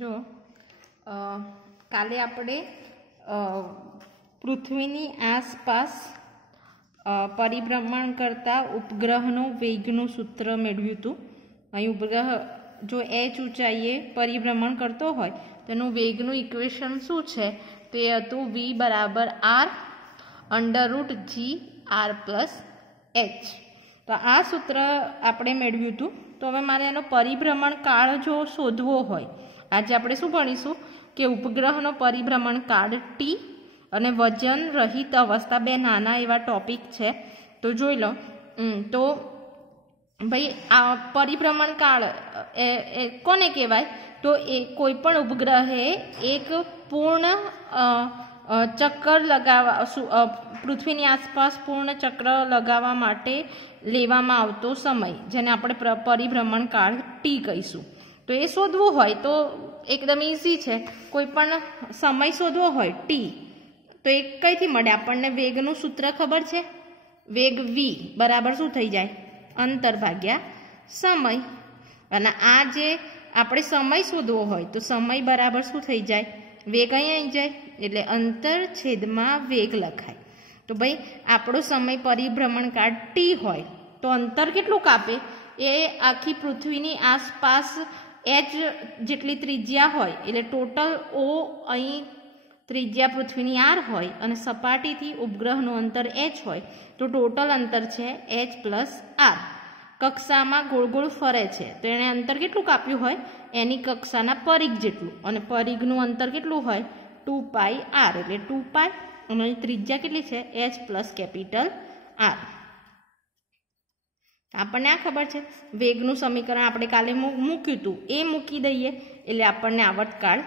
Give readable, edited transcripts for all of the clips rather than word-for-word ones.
જો કાલે આપણે પૃથ્વીની આસપાસ પરિભ્રમણ કરતા ઉપગ્રહનો વેગનું સૂત્ર મેળવ્યું હતું। અહીં ઉપગ્રહ જો h ઊંચાઈએ પરિભ્રમણ કરતો હોય તેનું વેગનું ઇક્વેશન શું છે? તો એ હતું v બરાબર r √g/r+h। તો આ સૂત્ર આપણે મેળવ્યું હતું। તો હવે મારે એનો પરિભ્રમણ કાળ જો શોધવો હોય, આજે આપણે શું ભણીશું કે ઉપગ્રહનો પરિભ્રમણ કાળ t અને વજન રહિત અવસ્થા, બે નાના એવા ટોપિક છે, તો જોઈ લો। તો ભાઈ આ પરિભ્રમણ કાળ કોને કહેવાય? તો એ કોઈ પણ ઉપગ્રહે એક પૂર્ણ ચક્કર લગાવવા, પૃથ્વીની આસપાસ પૂર્ણ ચક્ર લગાવવા માટે લેવામાં આવતો સમય, જેને આપણે પરિભ્રમણ કાળ ટી કહીશું। તો એ શોધવું હોય તો એકદમ ઇઝી છે। કોઈ પણ સમય શોધવો હોય ટી, તો એ કઈથી મળે આપણને? વેગનું સૂત્ર ખબર છે? વેગ v બરાબર શું થઈ જાય? અંતર ભાગ્યા સમય। અને આ જે આપણે સમય શોધવો હોય તો સમય બરાબર શું થઈ જાય? વેગ અહીં આવી જાય, એટલે અંતર છેદમાં વેગ લખાય। તો ભાઈ આપણો સમય પરિભ્રમણ કાળ ટી હોય તો અંતર કેટલું કાપે? એ આખી પૃથ્વીની આસપાસ h જેટલી ત્રિજ્યા હોય, એટલે ટોટલ o અહીં ત્રિજ્યા પૃથ્વીની r હોય અને સપાટીથી ઉપગ્રહનું અંતર h હોય, તો ટોટલ અંતર છે h+r। કક્ષામાં ગોળ ગોળ ફરે છે તો એણે અંતર કેટલું કાપ્યું હોય? એની કક્ષાના પરિઘ જેટલું, અને પરિઘનું અંતર કેટલું હોય? 2πr, એટલે 2π, અને ત્રિજ્યા કેટલી છે? h+R। આપણને આ ખબર છે। વેગનું સમીકરણ આપણે કાલે મૂક્યું હતું, એ મૂકી દઈએ એટલે આપણને આવર્તકાળ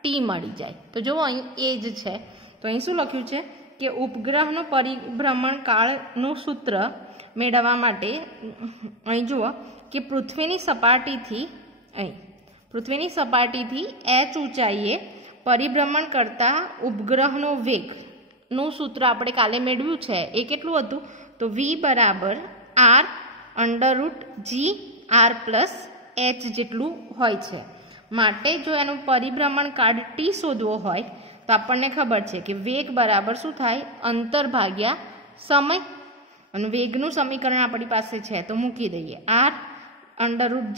ટી મળી જાય। તો જુઓ અહીં એ જ છે। તો અહીં શું લખ્યું છે કે ઉપગ્રહનો પરિભ્રમણ કાળનું સૂત્ર મેળવવા માટે અહીં જુઓ કે પૃથ્વીની સપાટીથી h ઊંચાઈએ પરિભ્રમણ કરતા ઉપગ્રહનો વેગનું સૂત્ર આપણે કાલે મેળવ્યું છે। એ કેટલું હતું? તો v બરાબર r √g/r+h જેટલું હોય છે। માટે જો એનું પરિભ્રમણ કાળ ટી શોધવો હોય તો આપણને ખબર છે કે વેગ બરાબર શું થાય? અંતર ભાગ્યા સમય। અને વેગનું સમીકરણ આપણી પાસે છે તો મૂકી દઈએ, r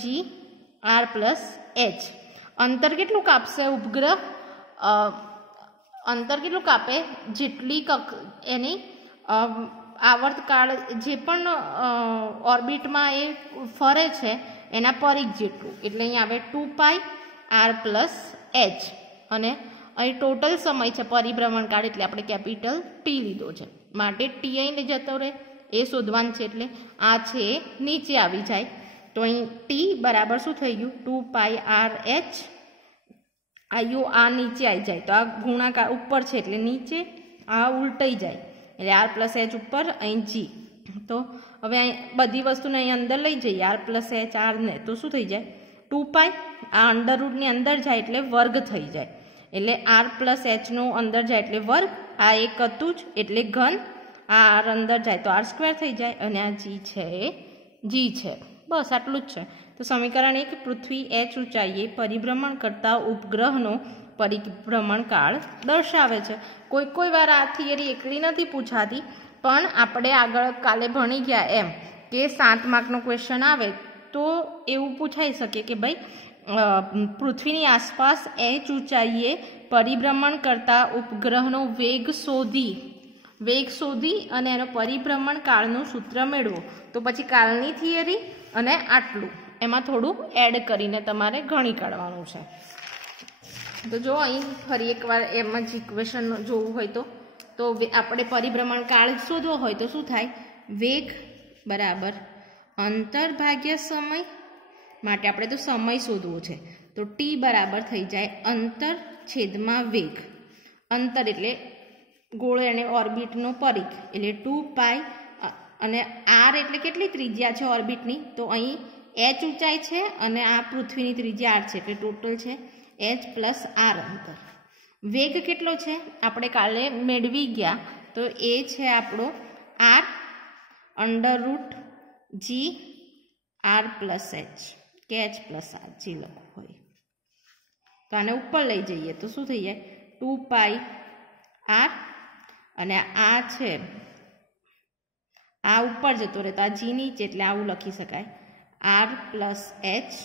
√g/r+h। અંતર કેટલું કાપશે ઉપગ્રહ? અંતર કેટલું કાપે? જેટલી એની આવર્તકાળ જે પણ ઓર્બિટમાં એ ફરે છે એના પરિઘ જેટલું, એટલે અહીં આવે 2πr+h। અને અહીં ટોટલ સમય છે પરિભ્રમણ કાળ, એટલે આપણે કેપિટલ ટી લીધો છે, માટે ટી અહીં જતો રહે, એ શોધવાનું છે, એટલે આ છે એ નીચે આવી જાય। તો અહીં ટી બરાબર શું થઈ ગયું? 2πrh। આ નીચે આવી જાય તો આ ગુણાકાર ઉપર છે એટલે નીચે, આ ઉલટાઈ જાય એટલે r+h ઉપર, અહીં g। તો હવે અહીં બધી વસ્તુને અહીં અંદર લઈ જઈએ, r+h r ને, તો શું થઈ જાય? 2π, આ અંડરરૂટની અંદર જાય એટલે વર્ગ થઈ જાય, એટલે r+h નો અંદર જાય એટલે વર્ગ, આ એક હતું જ એટલે ઘન, આ r અંદર જાય તો r² થઈ જાય, અને આ g છે એ g છે। બસ આટલું જ છે। તો સમીકરણ 1 પૃથ્વી h ઊંચાઈએ પરિભ્રમણ કરતા ઉપગ્રહનો પરિભ્રમણ કાળ દર્શાવે છે। કોઈ વાર આ થિયરી એકલી નથી પૂછાતી, પણ આપણે આગળ કાલે ભણી ગયા એમ કે 7 માર્કનો ક્વેશ્ચન આવે તો એવું પૂછાઈ શકે કે ભાઈ પૃથ્વીની આસપાસ h ઊંચાઈએ પરિભ્રમણ કરતા ઉપગ્રહનો વેગ શોધી અને એનો પરિભ્રમણ કાળનું સૂત્ર મેળવો। તો પછી કાલની થિયરી અને આટલું એમાં થોડું એડ કરીને તમારે ગણી કાઢવાનું છે। તો જો અહીં ફરી એકવાર એમ જ ઇક્વેશન જોવું હોય તો આપણે પરિભ્રમણ કાળ શોધવો હોય તો શું થાય? વેગ બરાબર અંતર ભાગ્યા સમય, માટે આપણે તો સમય શોધવો છે, તો ટી બરાબર થઈ જાય અંતર છેદમાં વેગ। અંતર એટલે ગોળ એને ઓર્બિટનો પરિઘ, એટલે 2π, અને r એટલે કેટલી ત્રિજ્યા છે ઓર્બિટની? તો અહીં h ઊંચાઈ છે અને આ પૃથ્વીની ત્રિજ્યા r છે, એટલે ટોટલ છે h+r અંતર। વેગ કેટલો છે આપણે કાલે મેળવી ગયા, તો એ છે આપણો r √g/r+h, કે h+r જે લખવું હોય। તો આને ઉપર લઈ જઈએ તો શું થઈ જાય 2πr અને આ છે આ ઉપર જતો રહે તો આ જી નીચે એટલે આવું લખી શકાય r પ્લસ h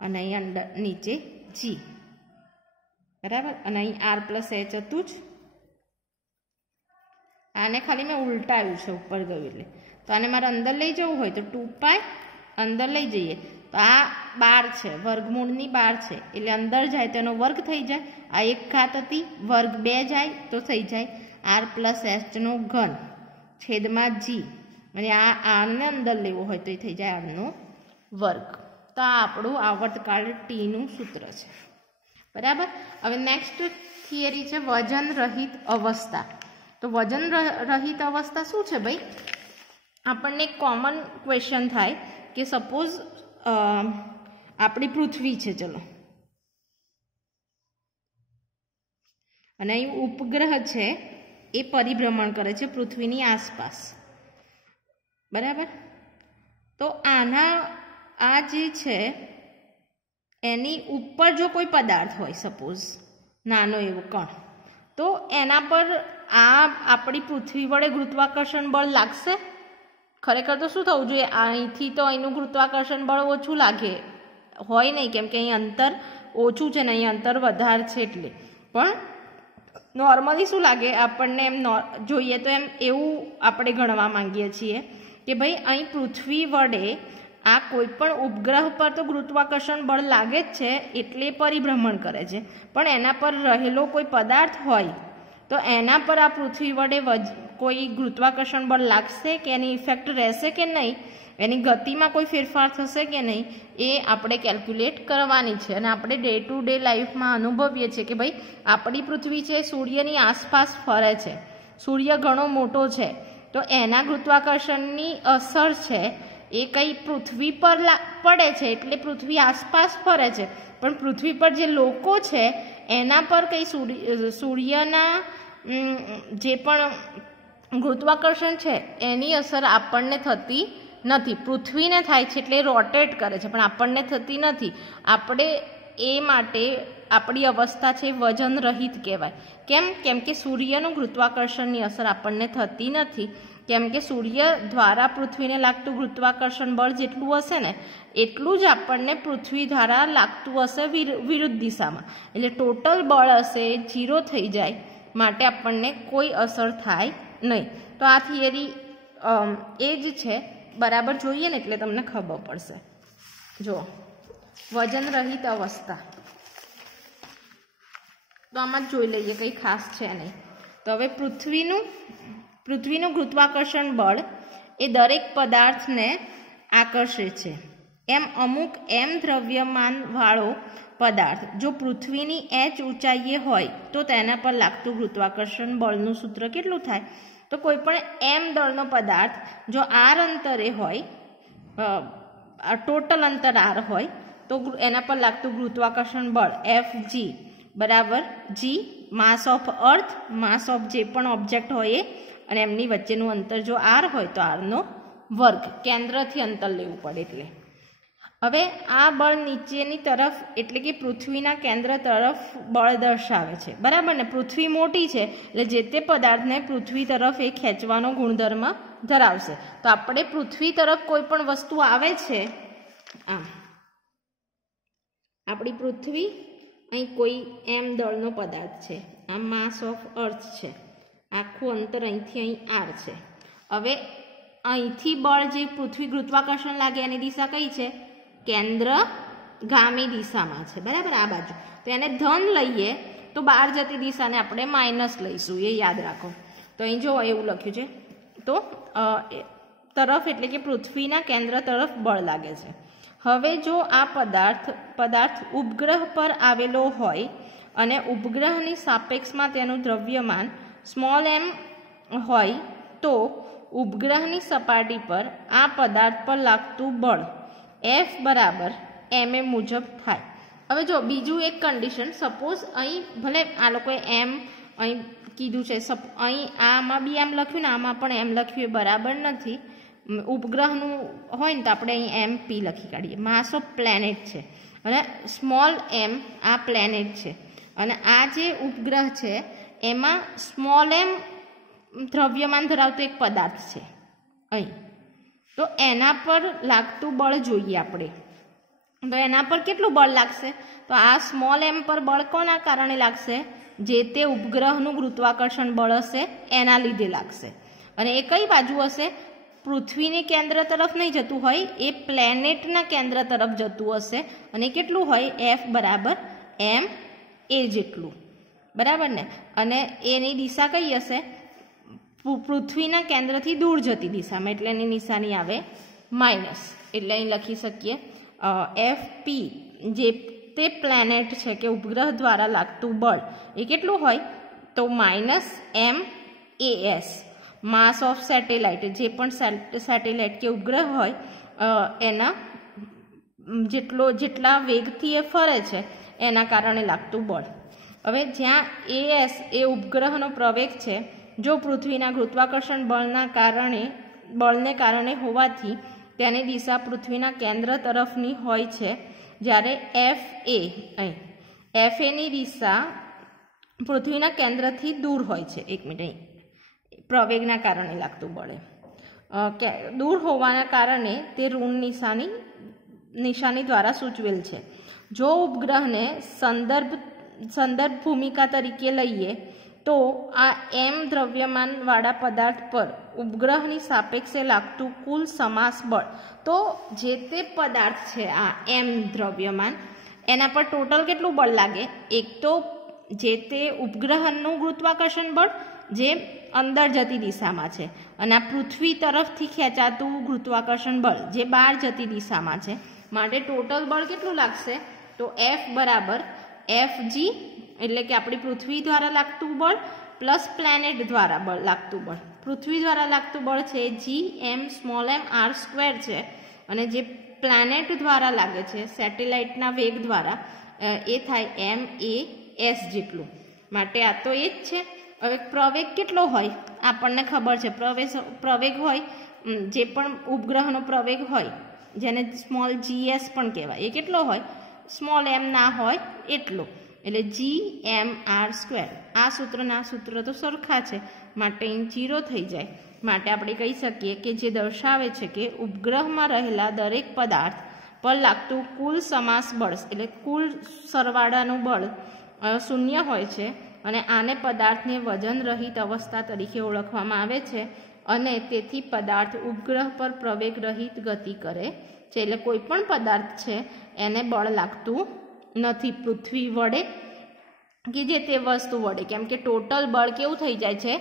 અને અહીં અંદર નીચે જી બરાબર અને અહીં r પ્લસ h હતું જ આને ખાલી મેં ઉલટાવ્યું છે ઉપર ગયું એટલે તો આને મારે અંદર લઈ જવું હોય તો 2π અંદર લઈ જઈએ તો આ 12 છે વર્ગમૂળની 12 છે એટલે અંદર જાય તો એનો વર્ગ થઈ જાય આ એક ઘાત હતી વર્ગ 2 જાય તો થઈ જાય r પ્લસ h નો ઘન છેદમાં જી અને આ આરને અંદર લેવો હોય તો એ થઈ જાય આરનો વર્ગ તો આ આપણું આવર્તકાળ ટીનું સૂત્ર છે બરાબર હવે નેક્સ્ટ થિયરી છે વજન રહિત અવસ્થા તો વજન રહિત અવસ્થા શું છે ભાઈ આપણને એક કોમન ક્વેશ્ચન થાય કે સપોઝ આપણી પૃથ્વી છે ચલો અને અહીં ઉપગ્રહ છે એ પરિભ્રમણ કરે છે પૃથ્વીની આસપાસ બરાબર તો આના આ જે છે એની ઉપર જો કોઈ પદાર્થ હોય સપોઝ નાનો એવો કણ તો એના પર આ આપણી પૃથ્વી વડે ગુરુત્વાકર્ષણ બળ લાગશે ખરેખર તો શું થવું જોઈએ અહીંથી તો અહીંનું ગુરુત્વાકર્ષણ બળ ઓછું લાગે હોય નહીં કેમ કે અહીં અંતર ઓછું છે ને અહીં અંતર વધારે છે એટલે પણ નોર્મલી શું લાગે આપણને એમ જોઈએ તો એમ એવું આપણે ગણવા માંગીએ છીએ કે ભાઈ અહીં પૃથ્વી વડે આ કોઈ પણ ઉપગ્રહ પર તો ગુરુત્વાકર્ષણ બળ લાગે જ છે એટલે પરિભ્રમણ કરે છે પણ એના પર રહેલો કોઈ પદાર્થ હોય તો એના પર આ પૃથ્વી વડે કોઈ ગુરુત્વાકર્ષણ બળ લાગશે કે એની ઇફેક્ટ રહેશે કે નહીં એની ગતિમાં કોઈ ફેરફાર થશે કે નહીં એ આપણે કેલ્ક્યુલેટ કરવાની છે અને આપણે ડે ટુ ડે લાઈફમાં અનુભવીએ છીએ કે ભાઈ આપણી પૃથ્વી છે સૂર્યની આસપાસ ફરે છે સૂર્ય ઘણો મોટો છે તો એના ગુરુત્વાકર્ષણની અસર છે એ કંઈ પૃથ્વી પર પડે છે એટલે પૃથ્વી આસપાસ ફરે છે પણ પૃથ્વી પર જે લોકો છે એના પર કંઈ સૂર્યના જે પણ ગુરુત્વાકર્ષણ છે એની અસર આપણને થતી નથી પૃથ્વીને થાય છે એટલે રોટેટ કરે છે પણ આપણને થતી નથી આપણે એ માટે આપણી અવસ્થા છે વજન રહિત કહેવાય કેમ કે સૂર્યનું ગુરુત્વાકર્ષણની અસર આપણને થતી નથી કેમ કે સૂર્ય દ્વારા પૃથ્વીને લાગતું ગુરુત્વાકર્ષણ બળ જેટલું હશે ને એટલું જ આપણને પૃથ્વી દ્વારા લાગતું હશે વિરુદ્ધ દિશામાં એટલે ટોટલ બળ હશે 0 થઈ જાય માટે આપણને કોઈ અસર થાય નહીં તો આ થિયરી એ જ છે બરાબર જોઈએ ને એટલે તમને ખબર પડશે જો વજન રહિત અવસ્થા તો આમાં જ જોઈ લઈએ કંઈ ખાસ છે નહીં તો હવે પૃથ્વીનું ગુરુત્વાકર્ષણ બળ એ દરેક પદાર્થને આકર્ષે છે એમ અમુક દ્રવ્યમાનવાળો પદાર્થ જો પૃથ્વીની h ઊંચાઈએ હોય તો તેના પર લાગતું ગુરુત્વાકર્ષણ બળનું સૂત્ર કેટલું થાય તો કોઈ પણ દળનો પદાર્થ જો r અંતરે હોય ટોટલ અંતર r હોય તો એના પર લાગતું ગુરુત્વાકર્ષણ બળ Fg બરાબર g mass of earth mass of જે પણ ઓબ્જેક્ટ હોય એ અને એમની વચ્ચેનું અંતર જો r હોય તો rનો વર્ગ કેન્દ્રથી અંતર લેવું પડે એટલે હવે આ બળ નીચેની તરફ એટલે કે પૃથ્વીના કેન્દ્ર તરફ બળ દર્શાવે છે બરાબર ને પૃથ્વી મોટી છે એટલે જે તે પદાર્થને પૃથ્વી તરફ એ ખેંચવાનો ગુણધર્મ ધરાવશે તો આપણે પૃથ્વી તરફ કોઈ પણ વસ્તુ આવે છે આપણી પૃથ્વી અહીં કોઈ દળનો પદાર્થ છે આ માસ ઓફ અર્થ છે આખું અંતર અહીંથી અહીં r છે હવે અહીંથી બળ જે પૃથ્વી ગુરુત્વાકર્ષણ લાગે એની દિશા કઈ છે કેન્દ્રગામી દિશામાં છે બરાબર આ બાજુ તો એને ધન લઈએ તો બહાર જતી દિશાને આપણે માઇનસ લઈશું એ યાદ રાખો તો અહીં જો એવું લખ્યું છે તો તરફ એટલે કે પૃથ્વીના કેન્દ્ર તરફ બળ લાગે છે હવે જો આ પદાર્થ ઉપગ્રહ પર આવેલો હોય અને ઉપગ્રહની સાપેક્ષમાં તેનું દ્રવ્યમાન m હોય તો ઉપગ્રહની સપાટી પર આ પદાર્થ પર લાગતું બળ F બરાબર ma મુજબ થાય હવે જો બીજું એક કન્ડિશન સપોઝ અહીં ભલે આ લોકોએ અહીં કીધું છે અહીં આમાં બી લખ્યું ને આમાં પણ લખ્યું એ બરાબર નથી ઉપગ્રહનું હોય ને તો આપણે અહીં MP લખી કાઢીએ માસ ઓફ પ્લેનેટ છે અને સ્મોલ એમ આ પ્લેનેટ છે અને આ જે ઉપગ્રહ છે એમાં સ્મોલ એમ દ્રવ્યમાન ધરાવતો એક પદાર્થ છે અહીં. તો એના પર લાગતું બળ જોઈએ આપણે. તો એના પર કેટલું બળ લાગશે? તો આ સ્મોલ એમ પર બળ કોના કારણે લાગશે? જે તે ઉપગ્રહનું ગુરુત્વાકર્ષણ બળ હશે એના લીધે લાગશે. અને એ કઈ બાજુ હશે? પૃથ્વીની કેન્દ્ર તરફ નહીં જતું હોય, એ પ્લેનેટના કેન્દ્ર તરફ જતું હશે. અને કેટલું હોય? F બરાબર m a જેટલું, બરાબર ને? અને એની દિશા કઈ હશે? પૃથ્વીના કેન્દ્રથી દૂર જતી દિશામાં, એટલે એની નિશાની આવે માઇનસ. એટલે અહીં લખી શકીએ FP જે તે પ્લેનેટ છે કે ઉપગ્રહ દ્વારા લાગતું બળ એ કેટલું હોય? તો -MAS માસ ઓફ સેટેલાઇટ, જે પણ સેટેલાઇટ કે ઉપગ્રહ હોય એના જેટલા વેગથી એ ફરે છે એના કારણે લાગતું બળ. હવે જ્યાં AS એ ઉપગ્રહનો પ્રવેગ છે, જો પૃથ્વીના ગુરુત્વાકર્ષણ બળને કારણે હોવાથી તેની દિશા પૃથ્વીના કેન્દ્ર તરફની હોય છે, જ્યારે FAની દિશા પૃથ્વીના કેન્દ્રથી દૂર હોય છે. એક મિનિટ, પ્રવેગના કારણે લાગતું બળ દૂર હોવાના કારણે તે ઋણ નિશાની દ્વારા સૂચવેલ છે. જો ઉપગ્રહને સંદર્ભ ભૂમિકા તરીકે લઈએ તો આ m દ્રવ્યમાનવાળા પદાર્થ પર ઉપગ્રહની સાપેક્ષે લાગતું કુલ સમાસ બળ, તો જે તે પદાર્થ છે આ m દ્રવ્યમાન, એના પર ટોટલ કેટલું બળ લાગે? એક તો જે તે ઉપગ્રહનું ગુરુત્વાકર્ષણ બળ જે અંદર જતી દિશામાં છે, અને આ પૃથ્વી તરફથી ખેંચાતું ગુરુત્વાકર્ષણ બળ જે બહાર જતી દિશામાં છે. માટે ટોટલ બળ કેટલું લાગશે? તો F બરાબર FG, એટલે કે આપણી પૃથ્વી દ્વારા લાગતું બળ પ્લસ પ્લેનેટ દ્વારા લાગતું બળ. પૃથ્વી દ્વારા લાગતું બળ છે GM સ્મોલ m r² છે, અને જે પ્લેનેટ દ્વારા લાગે છે સેટેલાઇટના વેગ દ્વારા એ થાય MAS જેટલું. માટે આ તો એ જ છે. હવે પ્રવેગ કેટલો હોય આપણને ખબર છે. પ્રવેગ હોય જે પણ ઉપગ્રહનો પ્રવેગ હોય જેને સ્મોલ GS પણ કહેવાય, એ કેટલો હોય? સ્મોલ m ના હોય એટલો, એટલે GM_r². આ સૂત્રના સૂત્ર તો સરખા છે, માટે અહીં 0 થઈ જાય. માટે આપણે કહી શકીએ કે જે દર્શાવે છે કે ઉપગ્રહમાં રહેલા દરેક પદાર્થ પર લાગતું કુલ સમાસ બળ, એટલે કુલ સરવાળાનું બળ 0 હોય છે. અને આને પદાર્થને વજન રહિત અવસ્થા તરીકે ઓળખવામાં આવે છે, અને તેથી પદાર્થ ઉપગ્રહ પર પ્રવેગ રહિત ગતિ કરે છે. એટલે કોઈ પણ પદાર્થ છે એને બળ લાગતું નથી પૃથ્વી વડે કે જે તે વસ્તુ વડે, કેમ કે ટોટલ બળ કેવું થઈ જાય છે?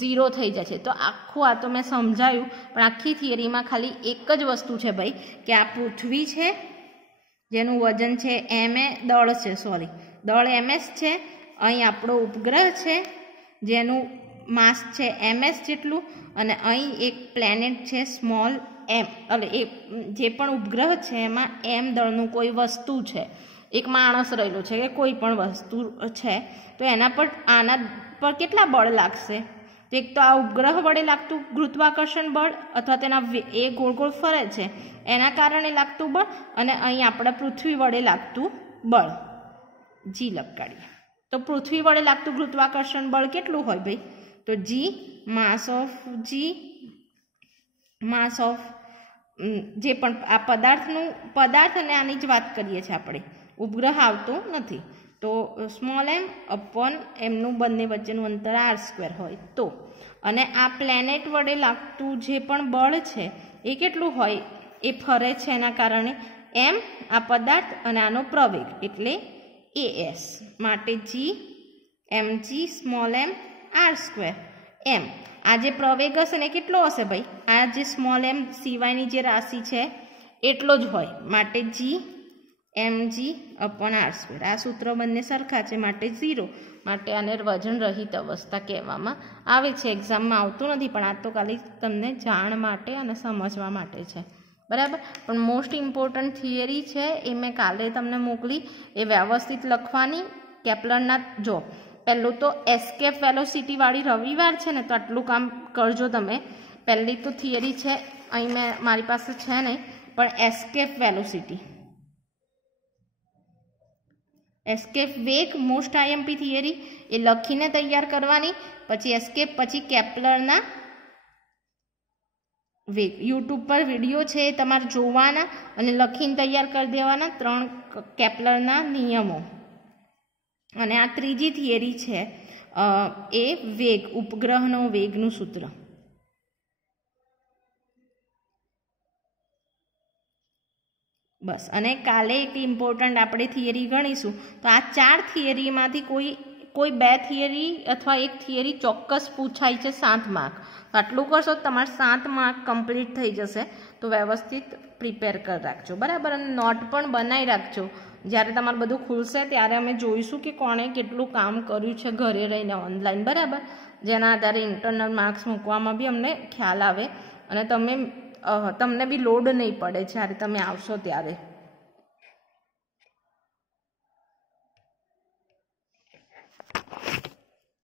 0 થઈ જાય છે. તો આખું આ તો મેં સમજાયું, પણ આખી થિયરીમાં ખાલી એક જ વસ્તુ છે ભાઈ, કે આ પૃથ્વી છે જેનું વજન છે દળ ms છે. અહીં આપણો ઉપગ્રહ છે જેનું માસ છે ms જેટલું, અને અહીં એક પ્લેનેટ છે સ્મોલ m, એટલે એ જે પણ ઉપગ્રહ છે એમાં m દળનું કોઈ વસ્તુ છે, એક માણસ રહેલો છે કે કોઈ પણ વસ્તુ છે. તો આના પર કેટલા બળ લાગશે? તો એક તો આ ઉપગ્રહ વડે લાગતું ગુરુત્વાકર્ષણ બળ, અથવા તેના એ ગોળ ગોળ ફરે છે એના કારણે લાગતું બળ, અને અહીં આપણા પૃથ્વી વડે લાગતું બળ G લગાડીએ. તો પૃથ્વી વડે લાગતું ગુરુત્વાકર્ષણ બળ કેટલું હોય ભાઈ? તો G માસ ઓફ જે પણ આ પદાર્થ અને આની જ વાત કરીએ છીએ આપણે, ઉપગ્રહ આવતો નથી. તો સ્મોલ m અપોન એમનું બંને વચ્ચેનું અંતર r² હોય તો, અને આ પ્લેનેટ વડે લાગતું જે પણ બળ છે એ કેટલું હોય? એ ફરે છે એના કારણે m આ પદાર્થ અને આનો પ્રવેગ એટલે AS. માટે GMG small m r². m આ જે પ્રવેગ હશે ને કેટલો હશે ભાઈ? આ જે સ્મોલ m સિવાયની જે રાશિ છે એટલો જ હોય. માટે GMG/r². આ સૂત્ર બંને સરખા છે, માટે 0. માટે આને વજન રહિત અવસ્થા કહેવામાં આવે છે. એક્ઝામમાં આવતું નથી, પણ આ તો ખાલી તમને જાણ માટે અને સમજવા માટે છે, બરાબર. પણ મોસ્ટ ઇમ્પોર્ટન્ટ થિયરી છે એ મેં કાલે તમને મોકલી, એ વ્યવસ્થિત લખવાની. કેપ્લરના જો પહેલું તો એસ્કેપ વેલોસિટીવાળી રવિવાર છે ને, તો આટલું કામ કરજો તમે. પહેલી તો થિયરી છે, અહીં મારી પાસે છે નહીં, પણ એસ્કેપ વેલોસિટી એસ્કેપ વેગ મોસ્ટ આઈએમપી થિયરી એ લખીને તૈયાર કરવાની, પછી એસ્કેપ, પછી કેપ્લરના વેગ. યુટ્યુબ પર વિડીયો છે એ તમારે જોવાના અને લખીને તૈયાર કરી દેવાના 3 કેપ્લરના નિયમો. અને આ ત્રીજી થિયરી છે એ વેગ, ઉપગ્રહનો વેગનું સૂત્ર. બસ. અને કાલે એક ઇમ્પોર્ટન્ટ આપણે થિયરી ગણીશું. તો આ 4 થિયરીમાંથી કોઈ 2 થિયરી અથવા એક થિયરી ચોક્કસ પૂછાય છે 7 માર્ક. આટલું કરશો તો તમારે 7 માર્ક કમ્પ્લીટ થઈ જશે. તો વ્યવસ્થિત પ્રિપેર કરી રાખજો, બરાબર. અને નોટ પણ બનાવી રાખજો. જ્યારે તમારું બધું ખુલશે ત્યારે અમે જોઈશું કે કોણે કેટલું કામ કર્યું છે ઘરે રહીને ઓનલાઈન, બરાબર. જેના આધારે ઇન્ટરનલ માર્ક્સ મૂકવામાં બી અમને ખ્યાલ આવે અને તમને બી લોડ નહીં પડે જ્યારે તમે આવશો ત્યારે.